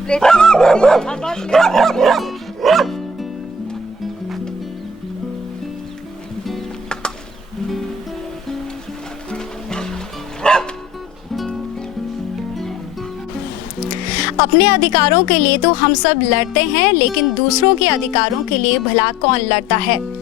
अपने अधिकारों के लिए तो हम सब लड़ते हैं, लेकिन दूसरों के अधिकारों के लिए भला कौन लड़ता है।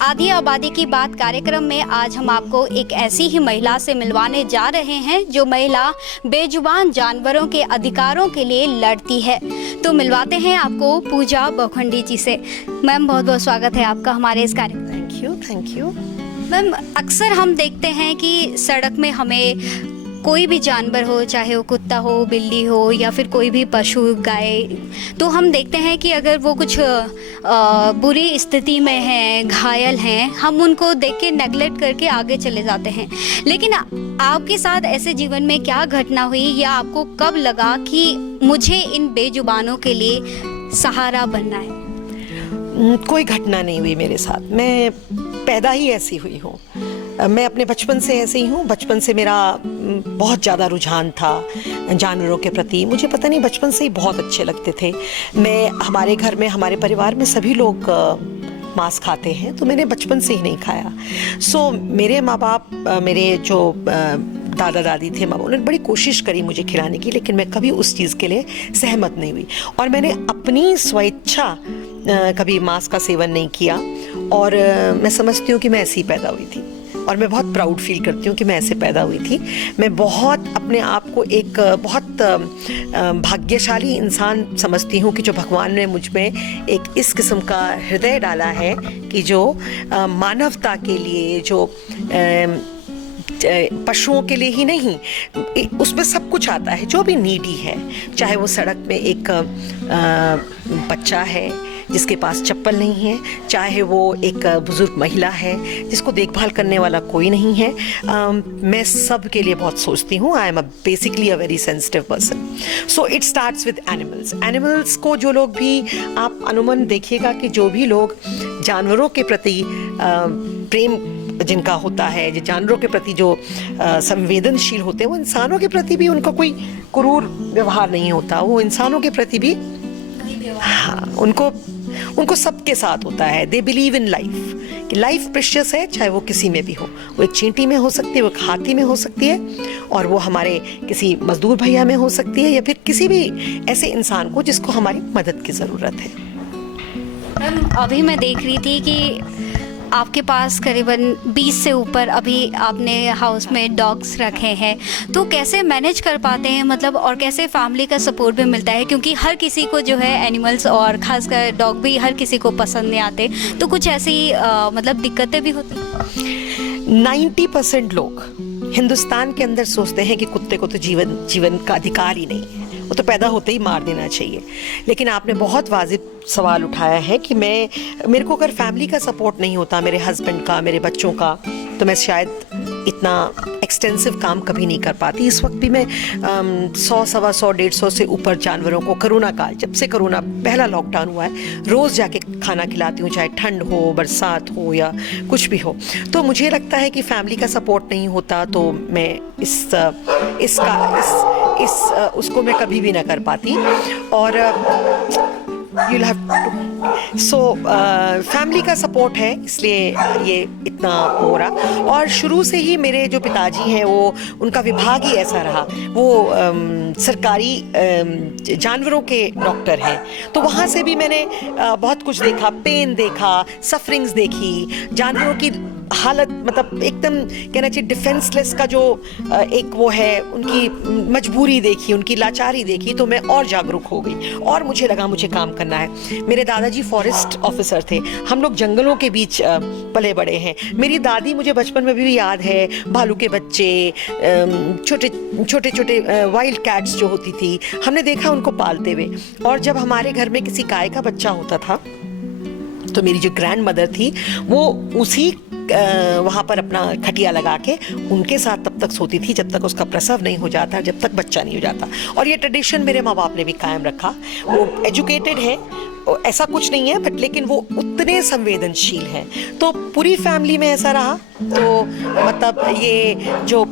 आधी आबादी की बात कार्यक्रम में आज हम आपको एक ऐसी ही महिला से मिलवाने जा रहे हैं जो महिला बेजुबान जानवरों के अधिकारों के लिए लड़ती है। तो मिलवाते हैं आपको पूजा बखंडी जी से। मैम, बहुत बहुत स्वागत है आपका हमारे इस कार्यक्रम। Thank you. मैम, अक्सर हम देखते हैं कि सड़क में हमें कोई भी जानवर हो, चाहे वो कुत्ता हो, बिल्ली हो या फिर कोई भी पशु, गाय, तो हम देखते हैं कि अगर वो कुछ बुरी स्थिति में हैं, घायल हैं, हम उनको देख के नेगलेक्ट करके आगे चले जाते हैं। लेकिन आपके साथ ऐसे जीवन में क्या घटना हुई या आपको कब लगा कि मुझे इन बेजुबानों के लिए सहारा बनना है? कोई घटना नहीं हुई मेरे साथ। मैं पैदा ही ऐसी हुई हूँ। मैं अपने बचपन से ऐसे ही हूँ। बचपन से मेरा बहुत ज़्यादा रुझान था जानवरों के प्रति। मुझे पता नहीं, बचपन से ही बहुत अच्छे लगते थे। हमारे घर में, हमारे परिवार में सभी लोग मांस खाते हैं, तो मैंने बचपन से ही नहीं खाया। मेरे माँ बाप, मेरे जो दादा दादी थे, माँ, उन्होंने बड़ी कोशिश करी मुझे खिलाने की, लेकिन मैं कभी उस चीज़ के लिए सहमत नहीं हुई और मैंने अपनी स्वेच्छा कभी मांस का सेवन नहीं किया। और मैं समझती हूँ कि मैं ऐसी पैदा हुई थी और मैं बहुत प्राउड फील करती हूँ कि मैं ऐसे पैदा हुई थी। मैं बहुत अपने आप को एक बहुत भाग्यशाली इंसान समझती हूँ कि जो भगवान ने मुझ में एक इस किस्म का हृदय डाला है कि जो मानवता के लिए, जो पशुओं के लिए ही नहीं, उसमें सब कुछ आता है। जो भी नीडी है, चाहे वो सड़क में एक बच्चा है जिसके पास चप्पल नहीं है, चाहे वो एक बुजुर्ग महिला है जिसको देखभाल करने वाला कोई नहीं है, मैं सब के लिए बहुत सोचती हूँ। I am basically a very sensitive person. So it starts with animals को जो लोग भी, आप अनुमान देखिएगा कि जो भी लोग जानवरों के प्रति प्रेम जिनका होता है, जो जानवरों के प्रति जो संवेदनशील होते हैं, वो इंसानों के प्रति भी उनका कोई क्रूर व्यवहार नहीं होता। वो इंसानों के प्रति भी, हाँ, उनको सबके साथ होता है। दे बिलीव इन लाइफ, कि लाइफ प्रेशियस है, चाहे वो किसी में भी हो। वो एक चींटी में हो सकती है, वो एक हाथी में हो सकती है, और वो हमारे किसी मजदूर भैया में हो सकती है, या फिर किसी भी ऐसे इंसान को जिसको हमारी मदद की ज़रूरत है। मैम, अभी मैं देख रही थी कि आपके पास करीबन 20 से ऊपर अभी आपने हाउस में डॉग्स रखे हैं, तो कैसे मैनेज कर पाते हैं, मतलब, और कैसे फैमिली का सपोर्ट भी मिलता है? क्योंकि हर किसी को जो है एनिमल्स और खासकर डॉग भी हर किसी को पसंद नहीं आते, तो कुछ ऐसी मतलब दिक्कतें भी होती हैं। 90% लोग हिंदुस्तान के अंदर सोचते हैं कि कुत्ते को तो जीवन का अधिकार ही नहीं है, वो तो पैदा होते ही मार देना चाहिए। लेकिन आपने बहुत वाजिब सवाल उठाया है कि मेरे को अगर फैमिली का सपोर्ट नहीं होता, मेरे हस्बैंड का, मेरे बच्चों का, तो मैं शायद इतना एक्सटेंसिव काम कभी नहीं कर पाती। इस वक्त भी मैं 100, 125, 150 से ऊपर जानवरों को, कोरोना काल, जब से कोरोना पहला लॉकडाउन हुआ है, रोज़ जाके खाना खिलाती हूँ, चाहे ठंड हो, बरसात हो या कुछ भी हो। तो मुझे लगता है कि फैमिली का सपोर्ट नहीं होता तो मैं उसको मैं कभी भी ना कर पाती। और you'll have to, so family का सपोर्ट है, इसलिए ये इतना हो रहा। और शुरू से ही मेरे जो पिताजी हैं, वो, उनका विभाग ही ऐसा रहा। वो सरकारी जानवरों के डॉक्टर हैं, तो वहाँ से भी मैंने बहुत कुछ देखा, पेन देखा, सफरिंग्स देखी, जानवरों की हालत, मतलब एकदम कहना चाहिए डिफेंसलेस का जो एक वो है, उनकी मजबूरी देखी, उनकी लाचारी देखी, तो मैं और जागरूक हो गई और मुझे लगा मुझे काम करना है। मेरे दादाजी फॉरेस्ट ऑफिसर थे, हम लोग जंगलों के बीच पले बड़े हैं। मेरी दादी, मुझे बचपन में भी याद है, भालू के बच्चे, छोटे छोटे वाइल्ड कैट्स जो होती थी, हमने देखा उनको पालते हुए। और जब हमारे घर में किसी गाय का बच्चा होता था, तो मेरी जो ग्रैंड मदर थी, वो उसी वहाँ पर अपना खटिया लगा के उनके साथ तब तक सोती थी जब तक उसका प्रसव नहीं हो जाता, जब तक बच्चा नहीं हो जाता। और ये ट्रेडिशन मेरे माँ बाप ने भी कायम रखा। वो एजुकेटेड है, ऐसा कुछ नहीं है, बट लेकिन वो उतने संवेदनशील हैं। तो पूरी फैमिली में ऐसा रहा। तो मतलब ये जो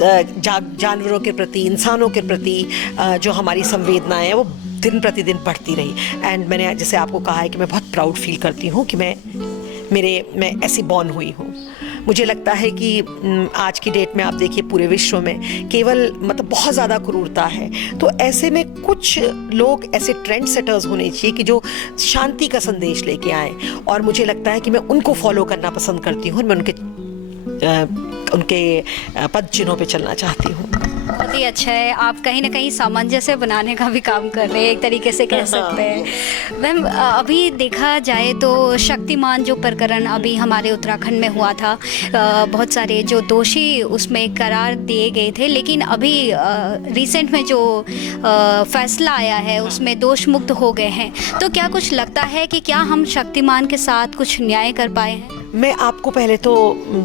जानवरों के प्रति, इंसानों के प्रति जो हमारी संवेदनाएं हैं, वो दिन प्रतिदिन बढ़ती रही। एंड मैंने जैसे आपको कहा है कि मैं बहुत प्राउड फील करती हूँ कि मैं ऐसी बॉर्न हुई हूँ। मुझे लगता है कि आज की डेट में आप देखिए पूरे विश्व में केवल मतलब बहुत ज़्यादा क्रूरता है, तो ऐसे में कुछ लोग ऐसे ट्रेंड सेटर्स होने चाहिए कि जो शांति का संदेश लेके आए, और मुझे लगता है कि मैं उनको फॉलो करना पसंद करती हूँ, मैं उनके पद चिन्हों पे चलना चाहती हूँ। बहुत ही अच्छा है, आप कहीं ना कहीं सामंजस्य बनाने का भी काम कर रहे हैं, एक तरीके से कह सकते हैं। मैम, अभी देखा जाए तो शक्तिमान जो प्रकरण अभी हमारे उत्तराखंड में हुआ था, बहुत सारे जो दोषी उसमें करार दिए गए थे, लेकिन अभी रिसेंट में जो फैसला आया है उसमें दोष मुक्त हो गए हैं। तो क्या कुछ लगता है कि क्या हम शक्तिमान के साथ कुछ न्याय कर पाए हैं? मैं आपको पहले तो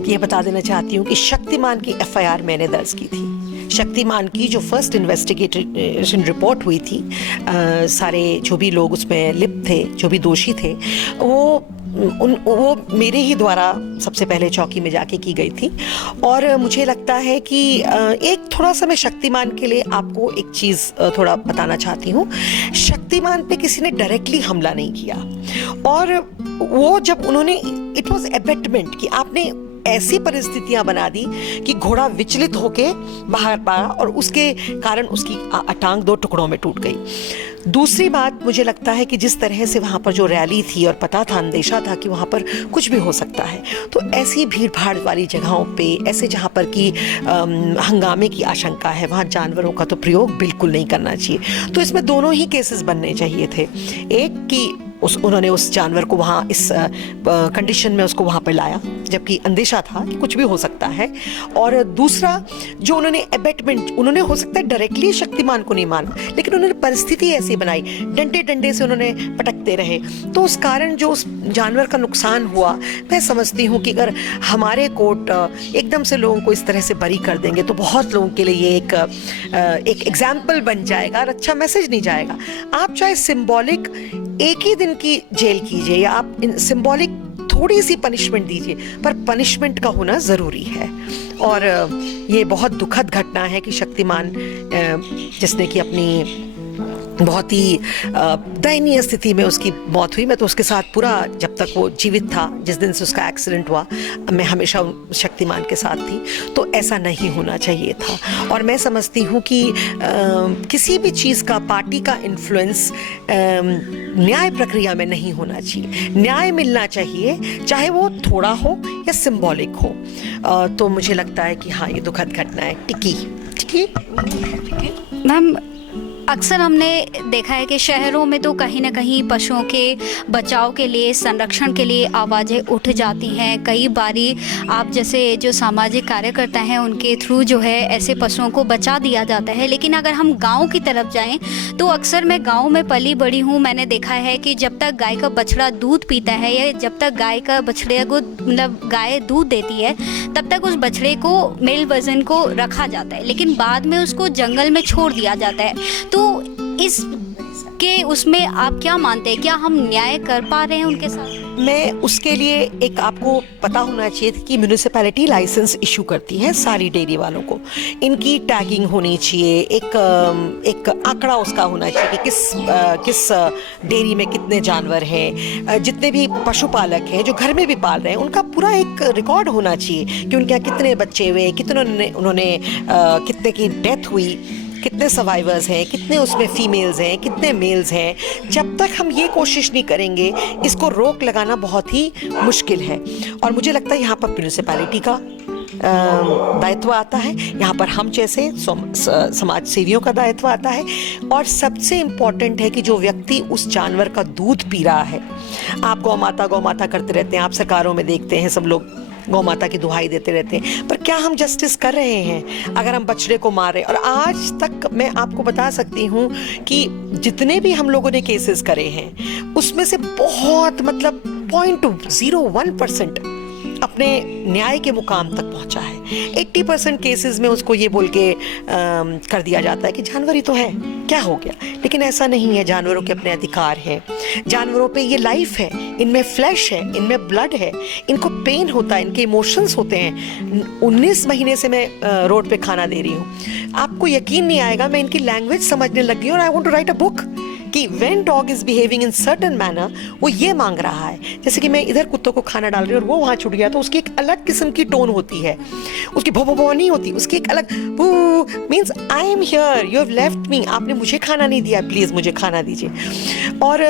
ये बता देना चाहती हूँ कि शक्तिमान की FIR मैंने दर्ज की थी। शक्तिमान की जो फर्स्ट इन्वेस्टिगेशन रिपोर्ट हुई थी, सारे जो भी लोग उसमें लिप्त थे, जो भी दोषी थे, वो मेरे ही द्वारा सबसे पहले चौकी में जाके की गई थी। और मुझे लगता है कि एक थोड़ा सा मैं शक्तिमान के लिए आपको एक चीज़ थोड़ा बताना चाहती हूँ। शक्तिमान पे किसी ने डायरेक्टली हमला नहीं किया, और वो जब उन्होंने इट वॉज एबेटमेंट कि आपने ऐसी परिस्थितियां बना दी कि घोड़ा विचलित होके बाहर पाया और उसके कारण उसकी टांग 2 टुकड़ों में टूट गई। दूसरी बात, मुझे लगता है कि जिस तरह से वहाँ पर जो रैली थी और पता था, अंदेशा था कि वहाँ पर कुछ भी हो सकता है, तो ऐसी भीड़ भाड़ वाली जगहों पे, ऐसे जहाँ पर कि हंगामे की आशंका है, वहाँ जानवरों का तो प्रयोग बिल्कुल नहीं करना चाहिए। तो इसमें दोनों ही केसेस बनने चाहिए थे। एक कि उन्होंने उस जानवर को वहाँ इस कंडीशन में उसको वहाँ पर लाया जबकि अंदेशा था कि कुछ भी हो सकता है, और दूसरा जो उन्होंने एबेटमेंट, उन्होंने हो सकता है डायरेक्टली शक्तिमान को नहीं माना, लेकिन उन्होंने परिस्थिति ऐसी बनाई, डंडे से उन्होंने पटकते रहे, तो उस कारण जो उस जानवर का नुकसान हुआ, मैं समझती हूँ कि अगर हमारे कोर्ट एकदम से लोगों को इस तरह से बरी कर देंगे तो बहुत लोगों के लिए ये एक एग्जाम्पल बन जाएगा और अच्छा मैसेज नहीं जाएगा। आप चाहे सिंबॉलिक एक ही दिन की जेल कीजिए या आप सिंबॉलिक थोड़ी सी पनिशमेंट दीजिए, पर पनिशमेंट का होना ज़रूरी है। और ये बहुत दुखद घटना है कि शक्तिमान जिसने कि अपनी बहुत ही दयनीय स्थिति में उसकी मौत हुई। मैं तो उसके साथ पूरा, जब तक वो जीवित था, जिस दिन से उसका एक्सीडेंट हुआ, मैं हमेशा शक्तिमान के साथ थी। तो ऐसा नहीं होना चाहिए था। और मैं समझती हूँ कि किसी भी चीज़ का, पार्टी का इन्फ्लुएंस न्याय प्रक्रिया में नहीं होना चाहिए। न्याय मिलना चाहिए, चाहे वो थोड़ा हो या सिंबॉलिक हो। तो मुझे लगता है कि हाँ, ये दुखद घटना है। टिकी मैम, अक्सर हमने देखा है कि शहरों में तो कहीं ना कहीं पशुओं के बचाव के लिए, संरक्षण के लिए आवाज़ें उठ जाती हैं। कई बारी आप जैसे जो सामाजिक कार्यकर्ता हैं उनके थ्रू जो है ऐसे पशुओं को बचा दिया जाता है। लेकिन अगर हम गांव की तरफ जाएं तो अक्सर मैं गांव में पली बड़ी हूं, मैंने देखा है कि जब तक गाय का बछड़ा दूध पीता है या जब तक गाय का बछड़े को मतलब गाय दूध देती है तब तक उस बछड़े को, मेल वर्जन को रखा जाता है, लेकिन बाद में उसको जंगल में छोड़ दिया जाता है। तो इस के उसमें आप क्या मानते हैं, क्या हम न्याय कर पा रहे हैं उनके साथ? मैं उसके लिए एक आपको पता होना चाहिए कि म्यूनिसिपैलिटी लाइसेंस इशू करती है सारी डेयरी वालों को। इनकी टैगिंग होनी चाहिए, एक आंकड़ा उसका होना चाहिए कि किस डेयरी में कितने जानवर हैं, जितने भी पशुपालक हैं जो घर में भी पाल रहे हैं उनका पूरा एक रिकॉर्ड होना चाहिए कि उनके यहाँ कितने बच्चे हुए, कितने की डेथ हुई, कितने सर्वाइवर्स हैं, कितने उसमें फीमेल्स हैं, कितने मेल्स हैं। जब तक हम ये कोशिश नहीं करेंगे, इसको रोक लगाना बहुत ही मुश्किल है। और मुझे लगता है यहाँ पर म्यूनिसिपैलिटी का दायित्व आता है, यहाँ पर हम जैसे समाज सेवियों का दायित्व आता है। और सबसे इम्पॉर्टेंट है कि जो व्यक्ति उस जानवर का दूध पी रहा है, आप गौ माता करते रहते हैं, आप सरकारों में देखते हैं सब लोग गौ माता की दुहाई देते रहते हैं, पर क्या हम जस्टिस कर रहे हैं अगर हम बछड़े को मार रहे हैं? और आज तक मैं आपको बता सकती हूँ कि जितने भी हम लोगों ने केसेस करे हैं उसमें से बहुत मतलब 0.01% अपने न्याय के मुकाम तक पहुंचा है। 80% केसेस में उसको ये बोल के कर दिया जाता है कि जानवर ही तो है, क्या हो गया। लेकिन ऐसा नहीं है, जानवरों के अपने अधिकार हैं, जानवरों पे ये लाइफ है, इनमें फ्लैश है, इनमें ब्लड है, इनको पेन होता है, इनके इमोशंस होते हैं। 19 महीने से मैं रोड पे खाना दे रही हूँ, आपको यकीन नहीं आएगा, मैं इनकी लैंग्वेज समझने लग गई और I want to write a book कि when dog is behaving in certain manner, वो ये मांग रहा है, जैसे कि मैं इधर कुत्तों को खाना डाल रही हूँ और वो वहाँ छुट गया, तो उसकी एक अलग किस्म की टोन होती है, उसकी भो भो भो नहीं होती, उसकी एक अलग means I am here, you have left me, आपने मुझे खाना नहीं दिया, प्लीज मुझे खाना दीजिए। और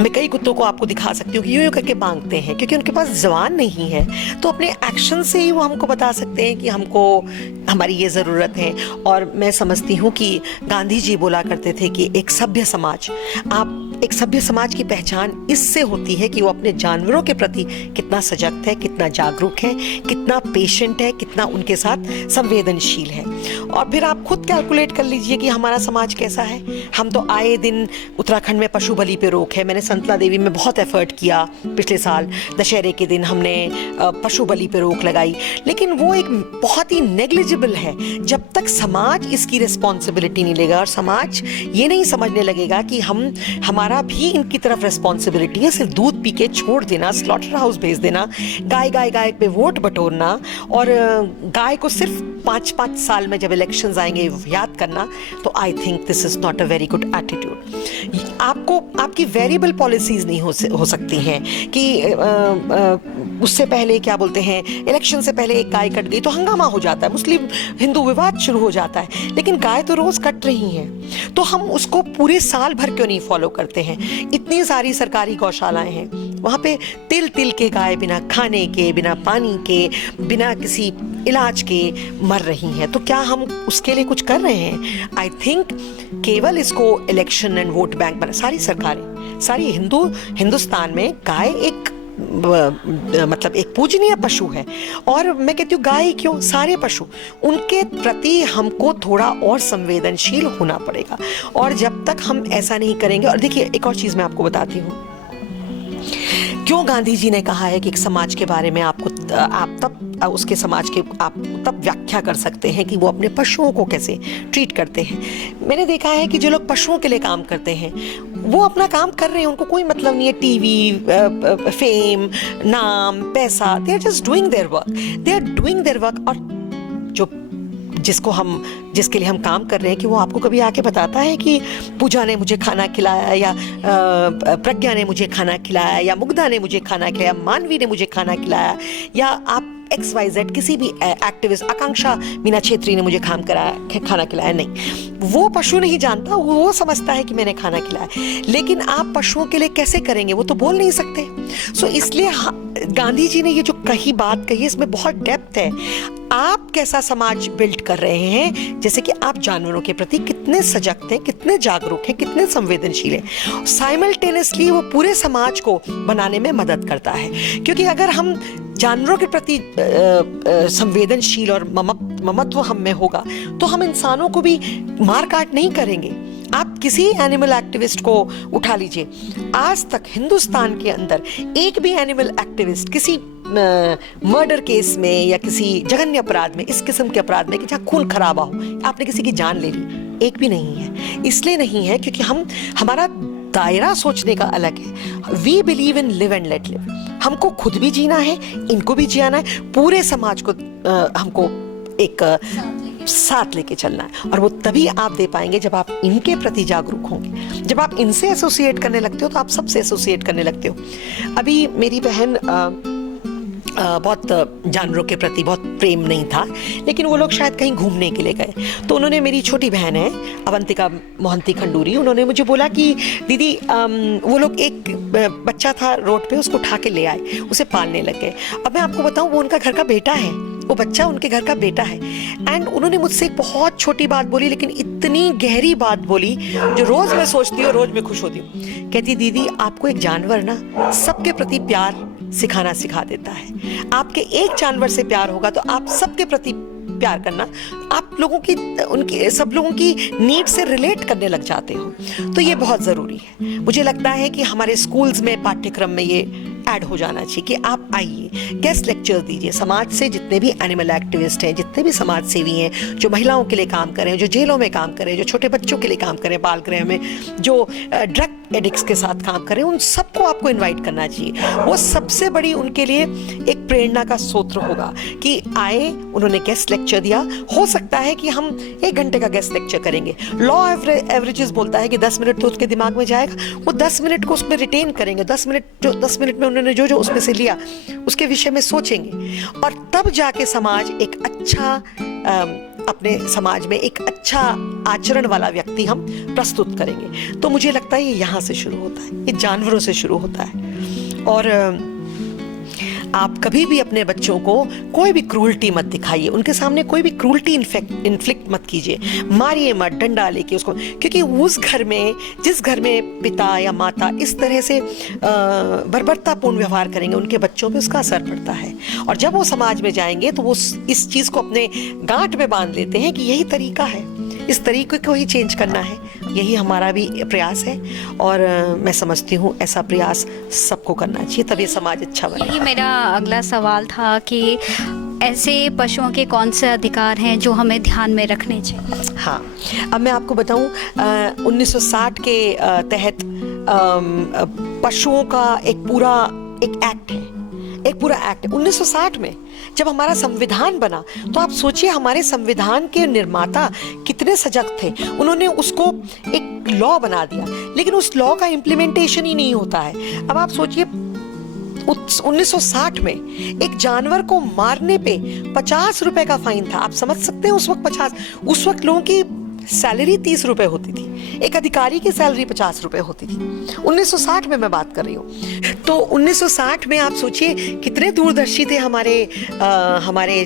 मैं कई कुत्तों को आपको दिखा सकती हूँ कि यूं करके मांगते हैं, क्योंकि उनके पास ज़बान नहीं है, तो अपने एक्शन से ही वो हमको बता सकते हैं कि हमको हमारी ये ज़रूरत है। और मैं समझती हूँ कि गांधी जी बोला करते थे कि एक सभ्य समाज, एक सभ्य समाज की पहचान इससे होती है कि वो अपने जानवरों के प्रति कितना सजग है, कितना जागरूक है, कितना पेशेंट है, कितना उनके साथ संवेदनशील है। और फिर आप खुद कैलकुलेट कर लीजिए कि हमारा समाज कैसा है। हम तो आए दिन, उत्तराखंड में पशु बलि पे रोक है, मैंने संतला देवी में बहुत एफर्ट किया, पिछले साल दशहरे के दिन हमने पशु बलि पे रोक लगाई, लेकिन वो एक बहुत ही नेग्लिजिबल है। जब तक समाज इसकी रिस्पॉन्सिबिलिटी नहीं लेगा और समाज ये नहीं समझने लगेगा कि हमारा भी इनकी तरफ रिस्पॉन्सिबिलिटी है, सिर्फ दूध पी के छोड़ देना, स्लॉटर हाउस भेज देना, गाय पे वोट बटोरना और गाय को सिर्फ 5-5 साल में जब इलेक्शंस आएंगे याद करना, तो I think this is not a very good attitude. आपकी वेरिएबल पॉलिसीज नहीं हो सकती हैं कि उससे पहले क्या बोलते हैं, इलेक्शन से पहले एक गाय कट गई तो हंगामा हो जाता है, मुस्लिम हिंदू विवाद शुरू हो जाता है, लेकिन गाय तो रोज कट रही हैं, तो हम उसको पूरे साल भर क्यों नहीं फॉलो करते हैं। इतनी सारी सरकारी गौशालाएं हैं, वहाँ पे तिल के गाय बिना खाने के, बिना पानी के, बिना किसी इलाज के मर रही हैं, तो क्या हम उसके लिए कुछ कर रहे हैं? आई थिंक केवल इसको इलेक्शन एंड वोट बैंक बना, सारी सरकारें, सारी हिंदुस्तान में गाय एक मतलब एक पूजनीय पशु है। और मैं कहती हूँ गाय क्यों, सारे पशु, उनके प्रति हमको थोड़ा और संवेदनशील होना पड़ेगा। और जब तक हम ऐसा नहीं करेंगे, और देखिए एक और चीज मैं आपको बताती हूँ, क्यों गांधी जी ने कहा है कि एक समाज के बारे में आप तब व्याख्या कर सकते हैं कि वो अपने पशुओं को कैसे ट्रीट करते हैं। मैंने देखा है कि जो लोग पशुओं के लिए काम करते हैं वो अपना काम कर रहे हैं, उनको कोई मतलब नहीं है टीवी, फेम, नाम, पैसा, they are just doing their work. और जो जिसके लिए हम काम कर रहे हैं, कि वो आपको कभी आके बताता है कि पूजा ने मुझे खाना खिलाया, या प्रज्ञा ने मुझे खाना खिलाया, या मुग्धा ने मुझे खाना खिलाया, मानवी ने मुझे खाना खिलाया, या आप XYZ किसी भी एक्टिविस्ट, आकांक्षा मीना छेत्री ने मुझे खाना खिलाया, नहीं, वो पशु नहीं जानता, वो समझता है कि मैंने खाना खिलाया, लेकिन आप पशुओं के लिए कैसे करेंगे वो तो बोल नहीं सकते। सो इसलिए गांधी जी ने ये जो बात कही, इसमें बहुत डेप्थ है। आप कैसा समाज बिल्ड कर रहे हैं, जैसे कि आप जानवरों के प्रति कितने सजग हैं, कितने जागरूक हैं, कितने संवेदनशील हैं। साइमल्टेनियसली वो पूरे समाज को बनाने में मदद करता है, क्योंकि अगर हम जानवरों के प्रति संवेदनशील और ममत्व हम में होगा तो हम इंसानों को भी मार काट नहीं करेंगे। आप किसी एनिमल एक्टिविस्ट को उठा लीजिए, आज तक हिंदुस्तान के अंदर एक भी एनिमल एक्टिविस्ट किसी मर्डर केस में या किसी जघन्य अपराध में, इस किस्म के अपराध में कि जहाँ खून खराबा हो, आपने किसी की जान ले ली, एक भी नहीं है। इसलिए नहीं है क्योंकि हमारा दायरा सोचने का अलग है। We believe in live and let live. हमको खुद भी जीना है, इनको भी जियाना है, पूरे समाज को हमको एक साथ लेके चलना है। और वो तभी आप दे पाएंगे जब आप इनके प्रति जागरूक होंगे। जब आप इनसे एसोसिएट करने लगते हो तो आप सबसे एसोसिएट करने लगते हो। अभी मेरी बहन बहुत जानवरों के प्रति बहुत प्रेम नहीं था, लेकिन वो लोग शायद कहीं घूमने के लिए गए, तो उन्होंने, मेरी छोटी बहन है अवंतिका मोहंती खंडूरी, उन्होंने मुझे बोला कि दीदी वो लोग, एक बच्चा था रोड पे, उसको उठा के ले आए, उसे पालने लग गए। अब मैं आपको बताऊं, वो उनका घर का बेटा है, वो बच्चा उनके घर का बेटा है। एंड उन्होंने मुझसे एक बहुत छोटी बात बोली, लेकिन इतनी गहरी बात बोली जो रोज मैं सोचती हूँ, रोज मैं खुश होती हूँ। कहती, दीदी आपको एक जानवर ना सबके प्रति प्यार सिखाना सिखा देता है। आपके एक जानवर से प्यार होगा तो आप सबके प्रति प्यार करना, आप लोगों की सब लोगों की नीड से रिलेट करने लग जाते हो। तो ये बहुत ज़रूरी है। मुझे लगता है कि हमारे स्कूल्स में, पाठ्यक्रम में ये ऐड हो जाना चाहिए कि आप आइए, गेस्ट लेक्चर दीजिए। समाज से जितने भी एनिमल एक्टिविस्ट हैं, जितने भी समाज सेवी हैं, जो महिलाओं के लिए काम कर रहे हैं, जो जेलों में काम कर रहे हैं, जो छोटे बच्चों के लिए काम कर रहे हैं, बाल गृह में, जो ड्रग एडिक्ट्स के साथ काम कर रहे हैं, उन सबको आपको इनवाइट करना चाहिए। वो सबसे बड़ी उनके लिए एक प्रेरणा का स्रोत होगा कि आए, उन्होंने गेस्ट लेक्चर दिया। हो सकता है कि हम 1 घंटे का गेस्ट लेक्चर करेंगे। लॉ एवरेजेस बोलता है कि 10 मिनट तो उसके दिमाग में जाएगा, वो 10 मिनट को उसमें रिटेन करेंगे। 10 मिनट में उन्होंने जो उसमें से लिया उसके विषय में सोचेंगे, और तब जाके समाज एक अच्छा अपने समाज में एक अच्छा आचरण वाला व्यक्ति हम प्रस्तुत करेंगे। तो मुझे लगता है ये यहाँ से शुरू होता है, ये जानवरों से शुरू होता है। और आप कभी भी अपने बच्चों को कोई भी क्रूल्टी मत दिखाइए, उनके सामने कोई भी क्रूल्टी इन्फ्लिक्ट मत कीजिए, मारिए मत डंडा लेके उसको, क्योंकि उस घर में, जिस घर में पिता या माता इस तरह से बर्बरतापूर्ण व्यवहार करेंगे, उनके बच्चों पे उसका असर पड़ता है। और जब वो समाज में जाएंगे तो वो इस चीज़ को अपने गांठ में बांध लेते हैं कि यही तरीका है, इस तरीके को ही चेंज करना है। यही हमारा भी प्रयास है, और मैं समझती हूँ ऐसा प्रयास सबको करना चाहिए, तभी समाज अच्छा बने। यही मेरा अगला सवाल था कि ऐसे पशुओं के कौन से अधिकार हैं जो हमें ध्यान में रखने चाहिए। हाँ, अब मैं आपको बताऊँ 1960 के तहत पशुओं का एक पूरा एक्ट है, एक पूरा एक्ट 1960 में जब हमारा संविधान बना। तो आप सोचिए हमारे संविधान के निर्माता कितने सजग थे, उन्होंने उसको एक लॉ बना दिया, लेकिन उस लॉ का इम्प्लीमेंटेशन ही नहीं होता है। अब आप सोचिए 1960 में एक जानवर को मारने पे 50 रुपए का फाइन था। आप समझ सकते हैं उस वक्त 50, उस वक्त लोगों की सैलरी 30 रुपए होती थी, एक अधिकारी की सैलरी 50 रुपए होती थी। 1960 में मैं बात कर रही हूँ। तो 1960 में आप सोचिए कितने दूरदर्शी थे हमारे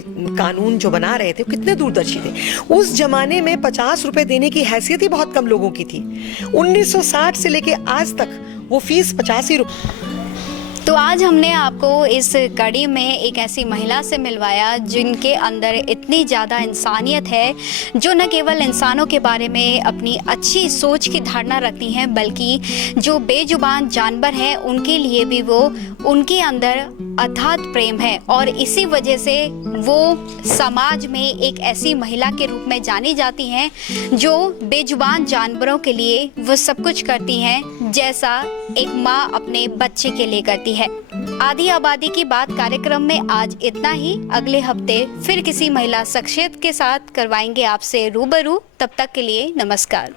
कानून जो बना रहे थे, कितने दूरदर्शी थे। उस जमाने में 50 रुपए देने की हैसियत ही बहुत कम लोगों की थी। 1960 से लेके आज तक वो फीस 50 ही रुपए। तो आज हमने आपको इस कड़ी में एक ऐसी महिला से मिलवाया जिनके अंदर इतनी ज़्यादा इंसानियत है, जो न केवल इंसानों के बारे में अपनी अच्छी सोच की धारणा रखती हैं, बल्कि जो बेजुबान जानवर हैं उनके लिए भी वो उनके अंदर अथात प्रेम है। और इसी वजह से वो समाज में एक ऐसी महिला के रूप में जानी जाती हैं जो बेजुबान जानवरों के लिए वो सब कुछ करती हैं जैसा एक माँ अपने बच्चे के लिए करती है। आदि आबादी की बात कार्यक्रम में आज इतना ही। अगले हफ्ते फिर किसी महिला शख्सियत के साथ करवाएंगे आपसे रूबरू। तब तक के लिए नमस्कार।